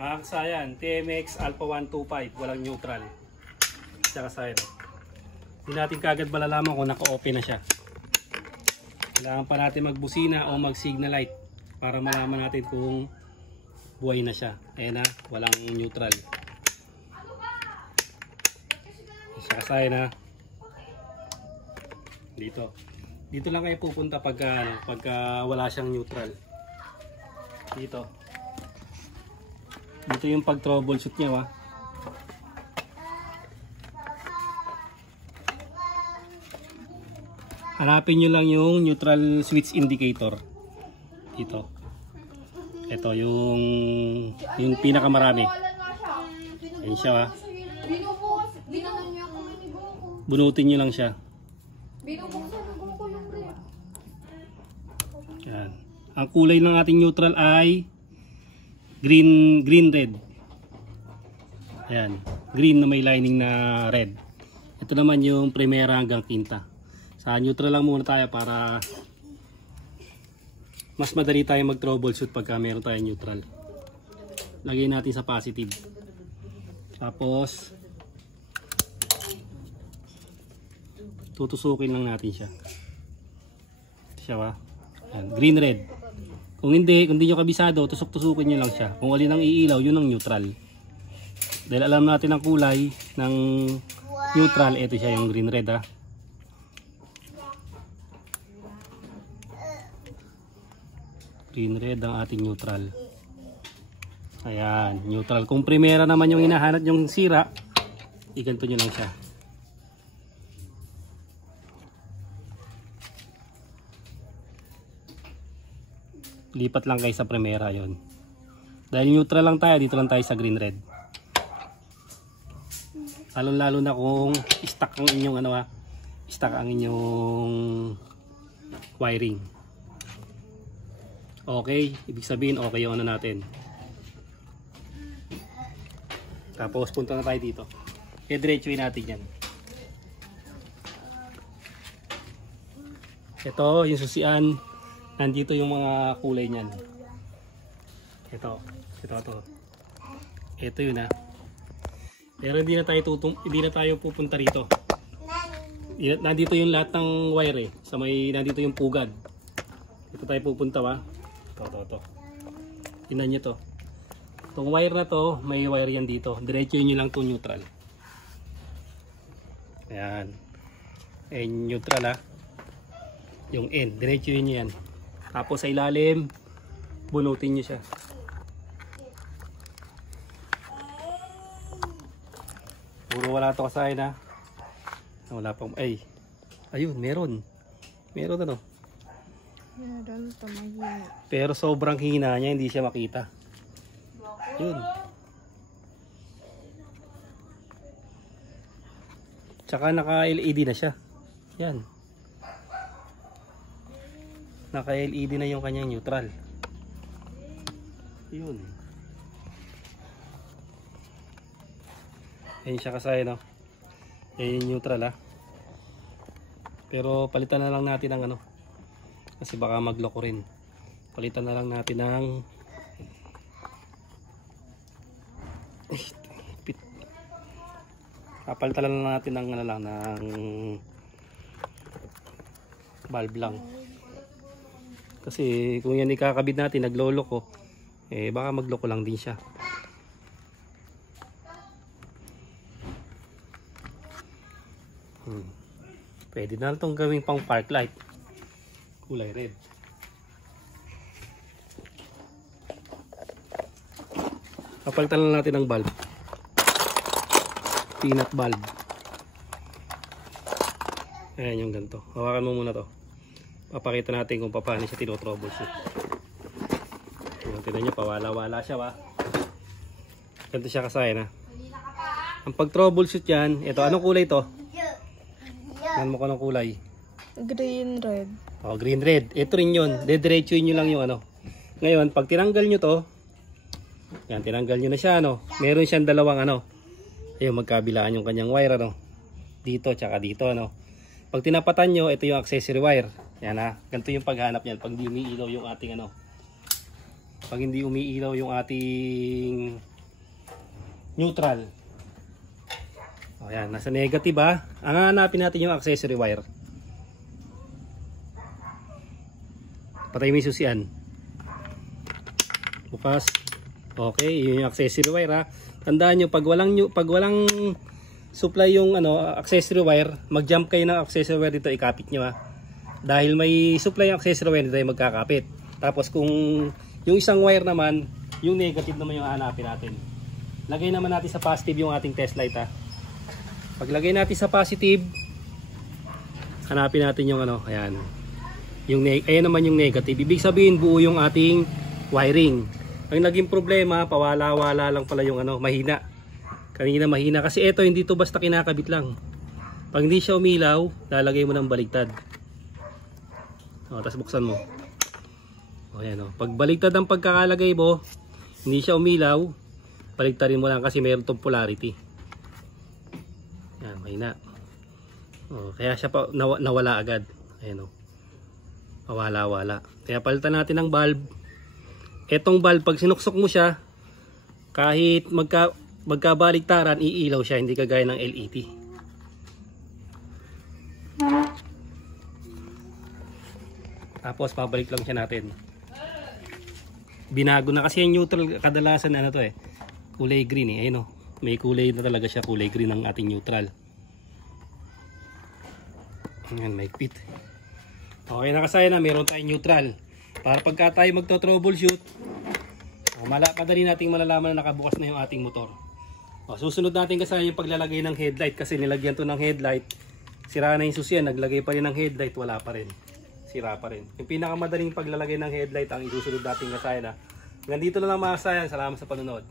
Sayan, TMX Alpha 125, walang neutral. Tsaka Sayan. Hindi natin kagad malalaman kung naka-open na siya. Kailangan pa natin magbusina o mag-signal light para malaman natin kung buhay na siya. Ayan na, walang neutral. Tsaka Sayan na. Dito lang kayo pupunta pagka wala siyang neutral. Dito yung pag troubleshoot niya, wa. Hanapin nyo lang yung neutral switch indicator. Dito. Ito yung pinakamarami. Ayan siya, wa. Bunutin nyo lang siya. Yan. Ang kulay ng ating neutral ay green red. Ayan, green na may lining na red. Ito naman yung primera hanggang quinta. Sa neutral lang muna tayo para mas madali tayo mag troubleshoot pagka meron tayong neutral. Lagay natin sa positive. Tapos tutusukin lang natin siya. Ito siya, ba? Ayan, green red. Kung hindi nyo kabisado, tusok-tusukin nyo lang siya. Kung alin ang iilaw, yun ang neutral. Dahil alam natin ang kulay ng neutral, ito siya yung green red, ha. Green red ang ating neutral. Ayan, neutral. Kung primera naman yung hinahanap yung sira, iganto nyo lang siya. Lipat lang kayo sa primera yon. Dahil neutral lang tayo, dito lang tayo sa green red. Lalo na kung stuck ang inyong stuck ang inyong wiring. Okay, ibig sabihin okay yung natin. Tapos punta na tayo dito. Kaya diretsuin natin yan. Ito yung susian. Nandito yung mga kulay niyan. Ito yun, ha. Pero hindi na tayo pupunta rito. Nandito yung lahat ng wire, eh. Nandito yung pugad. Dito tayo pupunta, ba? Ito. Tingnan nyo to. Itong wire na to, may wire yan dito. Diretso nyo lang to neutral. Ayan. Neutral, ha. Yung N, diretso nyo yan. Tapos sa ilalim, bunutin nyo siya. Puro wala to kasahin, ha. Wala pang, ayun, meron. Meron ano. Meron, tumahina. Pero sobrang hina niya, hindi siya makita. Yun. Tsaka naka-LED na siya. Yan. Naka-LED na yung kanyang neutral. Yun. Ayun siya kasaya, no? Ayun yung neutral, ha? Pero palitan na lang natin ng kasi baka magloko rin. Palitan na lang natin ng papalitan lang natin ng ng valve lang. Kasi kung yan ikakabit natin, nagloloko, baka magloko lang din siya. Pwede na itong gawing pang park light. Kulay red. Papalitan lang natin ng bulb. Peanut bulb. Ayan yung ganito. Hawakan mo muna to. Papakita natin kung paano siya tino-troubleshoot. Tignan nyo, pawala-wala siya, ba? Ganito siya kasahin, ha. Ang pag-troubleshoot yan, ito, anong kulay to? Ano mo ko ng kulay? Green red. Oh, green red. Ito rin yun. Dediretsuin nyo lang yung Ngayon, pag tinanggal nyo to, yan, tinanggal nyo na siya, Meron siyang dalawang ayun, magkabilaan yung kanyang wire, Dito, tsaka dito, Pag tinapatan nyo, ito yung accessory wire. Yan, ha. Ganito yung paghanap niyan. Pag hindi umiilaw yung ating Pag hindi umiilaw yung ating neutral. O yan, nasa negative ha. Ang hanapin natin yung accessory wire. Patay mo yung susian. Bukas. Okay, yun yung accessory wire ha. Tandaan nyo, pag walang supply yung accessory wire, mag-jump kayo ng accessory wire dito, ikapit nyo ha. Dahil may supply yung accessory wire dito ay magkakapit. Tapos kung yung isang wire naman, yung negative naman yung hanapin natin. Lagay naman natin sa positive yung ating test light ha. Paglagay natin sa positive, hanapin natin yung ayan. Ayan naman yung negative. Ibig sabihin buo yung ating wiring. Ang naging problema, pawala-wala lang pala yung mahina. Kanina mahina kasi ito hindi to basta kinakabit lang. Pag hindi siya umilaw, lalagay mo ng baligtad. Tapos buksan mo. Ayan o. Pag baligtad ang pagkakalagay mo, hindi siya umilaw, baligtarin mo lang kasi mayroon tong polarity. Yan, mahina. Kaya siya pa nawala agad. Ayan o. Mawala-wala. Kaya palitan natin ng bulb. Etong bulb, pag sinuksok mo siya, kahit magkabaligtaran, iilaw siya, hindi kagaya ng LED. Tapos pabalik lang siya natin. Binago na kasi yung neutral, kadalasan kulay green eh. Ayun o, may kulay na talaga siya, kulay green ng ating neutral. Ayan, may pit. Okay, nakasaya na, meron tayong neutral. Para pagka tayo magto-troubleshoot, madali nating malalaman na nakabukas na yung ating motor. Susunod natin kasi yung paglalagay ng headlight kasi nilagyan to ng headlight. Sira na yung susiyan, naglagay pa rin ng headlight, wala pa rin. Sira pa rin. Yung pinakamadaling paglalagay ng headlight ang isusunod natin kasaya na. Nandito na lang mga kasayan, salamat sa panonood.